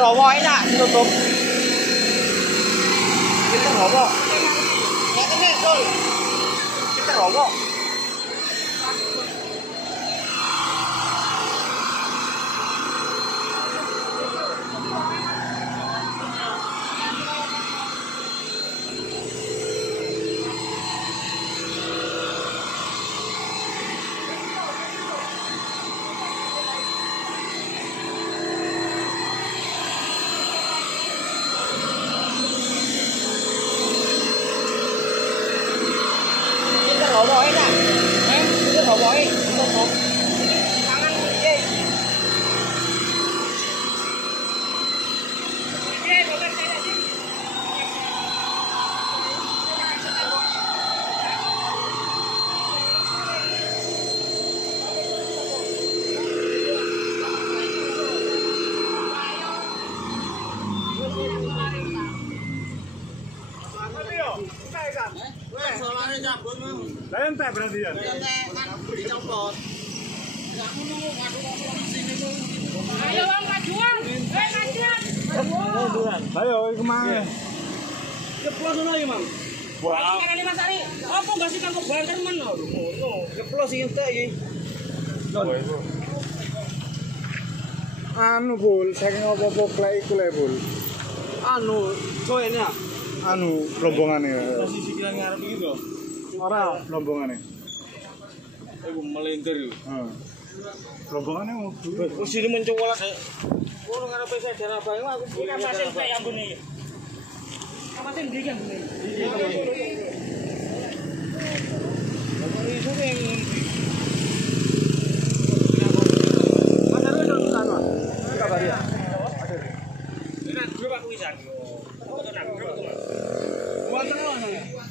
rowo enak ditutup. Kita rowo. Ya kene, Dul. Kita rowo. Roboin dah. Kita roboin. Tangan ye. Ye, boleh saya lagi. Lain tak berarti ya? Dicopot. Ayo bang majuan, majuan. Ayo kemana? Ceplos lagi, Mang. Wah. Kali Mas Ari, apa enggak sih kanggo banter men lho ngono. Ceplos iki iki. Anu bul, saking apa-apa klek iku le bul. Anu, coene ya. Anu rombongane. Posisi kira ngarep iki lho. Ora rombongane. Iku melintir yo. Heeh. Rombongane mau Wis ini mencoba lah. Ngono ngarepe sadar abang aku Ini masih kayak ambune. Kapaten ndi kan ambune? iso yang Mas Arwi udah anu. Kabar ya. Ini kan dulu aku wisan yo. Foto nang. Buat terus.